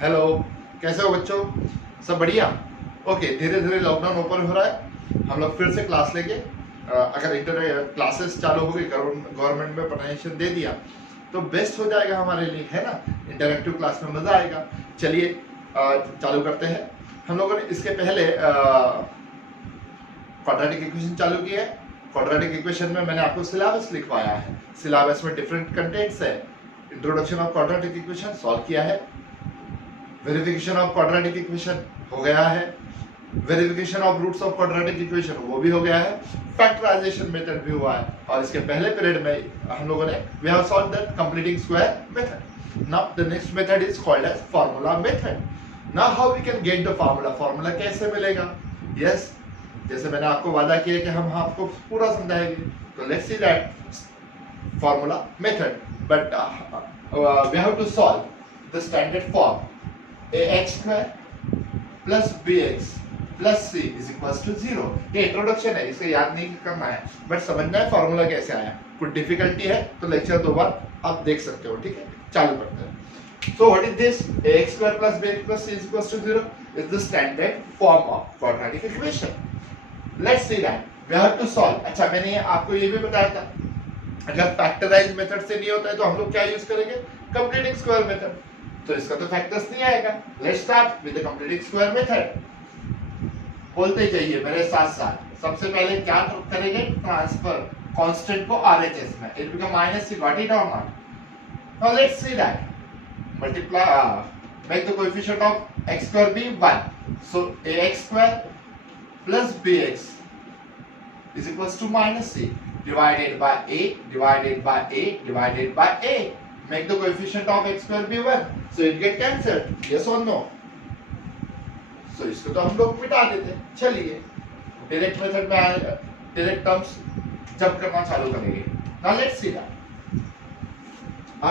Hello, कैसे हो बच्चों? सब बढ़िया? ओके, धीरे धीरे लॉकडाउन ओपन हो रहा है। हम लोग फिर से क्लास लेंगे। अगर इंटर क्लासेस चालू हो गई, गवर्नमेंट में परमिशन दे दिया तो बेस्ट हो जाएगा हमारे लिए, है ना। इंटरेक्टिव क्लास में मजा आएगा। चलिए चालू करते हैं। हम लोगों ने इसके पहले क्वाड्रेटिक इक्वेशन चालू की है। क्वाड्रेटिक इक्वेशन में मैंने आपको सिलेबस लिखवाया है। सिलेबस में डिफरेंट कंटेंट्स है। Introduction of quadratic equation solve किया है। वेरिफिकेशन ऑफ क्वाड्रेटिक इक्वेशन हो गया है। Verification of roots of quadratic equation वो भी हो गया है। फैक्टराइजेशन मेथड भी हुआ है। और इसके पहले पीरियड में हम लोगों ने we have solved that completing square method. Now the next method is called as formula method. Now how we can get the formula. Formula कैसे मिलेगा? यस, जैसे मैंने आपको वादा किया कि हम आपको पूरा समझाएंगे। तो let's see that formula method, but we have to solve the standard form ax square plus bx plus c is equals to 0। ये इंट्रोडक्शन है, इसे याद नहीं करना है, बट समझना है फार्मूला कैसे आया। कुछ डिफिकल्टी है तो लेक्चर 2 बार आप देख सकते हो। ठीक है, चालू करते हैं। So what is this? ax square plus bx plus c is equals to 0 is the standard form of quadratic equation. Let's see that. We have to solve. अच्छा, मैंने आपको ये भी बताया था, अगर फैक्टराइज मेथड से नहीं होता है तो हम लोग क्या यूज करेंगे? Completing square method. तो इसका तो फैक्टर्स नहीं आएगा। Let's start with the completing square method. बोलते जाइए मेरे साथ साथ। सबसे पहले क्या करेंगे? ट्रांसफर कांस्टेंट को आरएचएस में। It become minus C, got it और not? Now let's see that. Multiply make the coefficient of x square be 1। So ax square plus bx is equals to minus c divided by a divided by a divided by a. Make the coefficient of x square be 1, so it get cancelled. Yes or no? So इसको तो हम लोग मिटा देते। चलिए direct method में आएगा, direct terms जब करना चालू करेंगे। Now let's see that.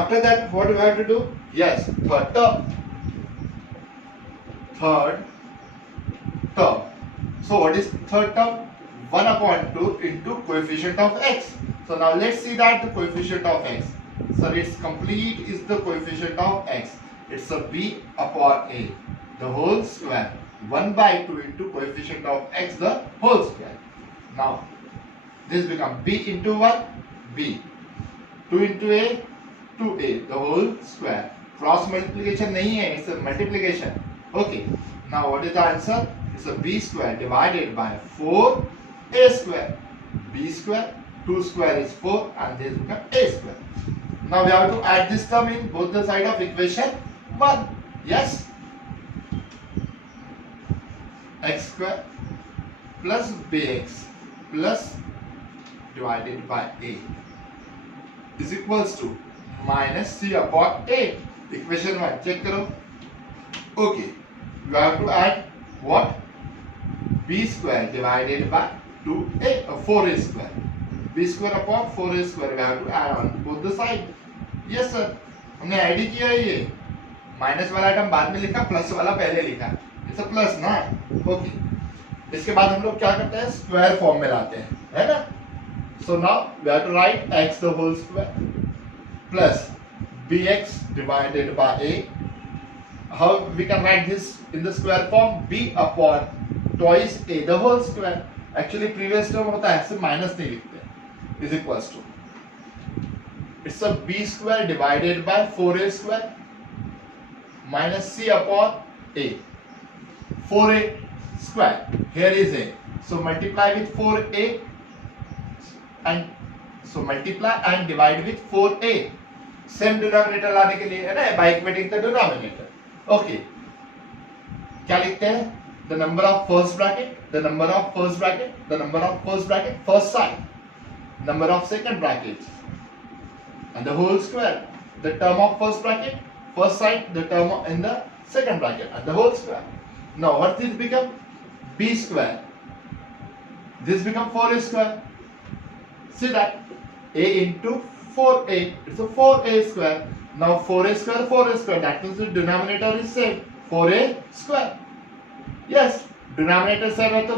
After that, what do we have to do? Yes, third term. So what is third term? 1 upon 2 into coefficient of x. So now let's see that the coefficient of x. So its complete is the coefficient of x. It's a b upon a, the whole square. 1 by 2 into coefficient of x, the whole square. Now this become b into 1, b. 2 into a, 2a, the whole square. Cross multiplication nahi hai, it's a multiplication. Okay. Now what is the answer? It's a b square divided by 4a square. b square, 2 square is 4 and this become a square. Now we have to add this term in both the side of equation 1. Yes, x square plus bx plus divided by a is equals to minus c upon a. Equation 1 check करो. Okay, you have to add what? b square divided by 2a, 4a square. b square upon 4a square we have to add on both the side. Yes sir, हमने add ही किया है। ये minus वाला item बाद में लिखा, plus वाला पहले लिखा। इट्स अ प्लस ना। ओके, इसके बाद हम लोग क्या करते हैं? स्क्वायर फॉर्म में लाते हैं, है ना। So now we have to write x the whole square plus bx divided by a. How we can write this in the square form? b upon twice a the whole square. Actually previous term होता है, सिर्फ minus नहीं लिखते, is equals to it's a b square divided by 4a square minus c upon a. 4a square here is a, so multiply with 4a and so multiply and divide with 4a. Same denominator लाने के लिए, है ना, by equating the denominator. Okay, क्या लिखते हैं? the number of first bracket, the number of first bracket, the number of first bracket first side, number of second bracket and the whole square. The term of first bracket first side, the term in the second bracket and the whole square. Now what this become? b square. This become 4a square. See that? a into 4a, it's a 4a square. Now 4a square, 4a square, that means the denominator is same, 4a square. Yes, denominator same है तो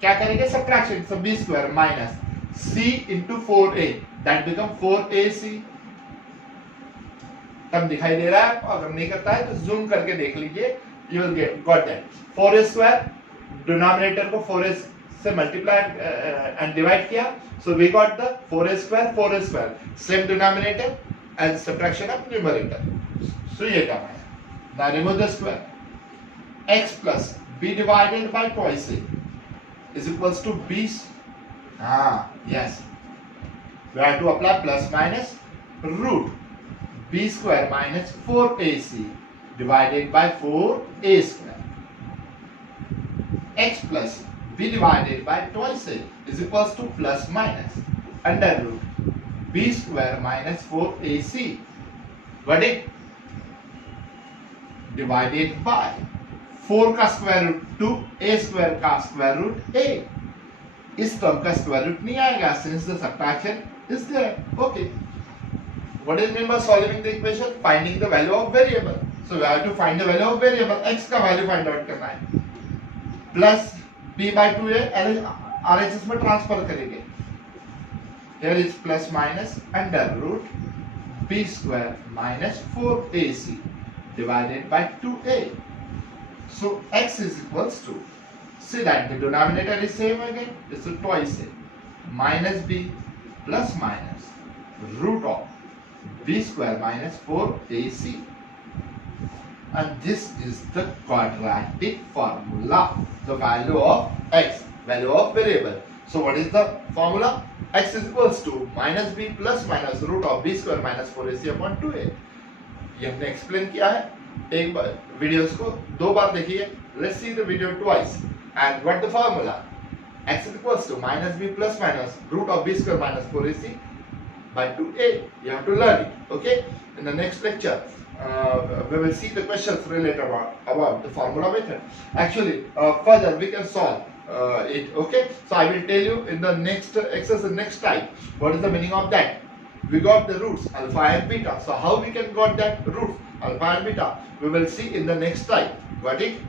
क्या करेंगे? Subtraction, so b square minus c into 4a, that become 4ac. Term दिखाई दे रहा है, अगर नहीं करता है तो जूम करके देख लीजिए, you will get got that 4a square, denominator को 4a से मल्टीप्लाई एंड डिवाइड किया, so we got the 4a square, same denominator and subtraction of numerator, so ये टर्म है। Now remove the square, x plus b divided by twice a is equals to b, yes, we have to apply plus minus root b square minus 4ac divided by 4a square. X plus b divided by twice a is equals to plus minus under root b square minus 4ac, got it, divided by 4 का square root 2, a square का square root a, इस term का square root नहीं आएगा since the subtraction is there. Okay, what is mean by solving the equation? Finding the value of variable, so we have to find the value of variable, x का value find out करना है, plus b by 2a RHS में transfer करेंगे, here is plus minus under root b square minus 4ac divided by 2a. So x is equals to, see that the denominator is same again, this is twice a, minus b plus minus root of b square minus 4ac, and this is the quadratic formula, the value of x, value of variable. So what is the formula? X is equals to minus b plus minus root of b square minus 4ac upon 2a. ये हमने explain किया है, एक बार videos को 2 बार देखिए, let's see the video twice and what the formula, x is equals to minus b plus minus root of b square minus 4ac by 2a. You have to learn it, okay? In the next lecture we will see the questions related about the formula method. Actually further we can solve it, okay? So I will tell you in the next exercise, next type, what is the meaning of that. We got the roots alpha and beta, so how we can got that roots alpha and beta, we will see in the next type, got it?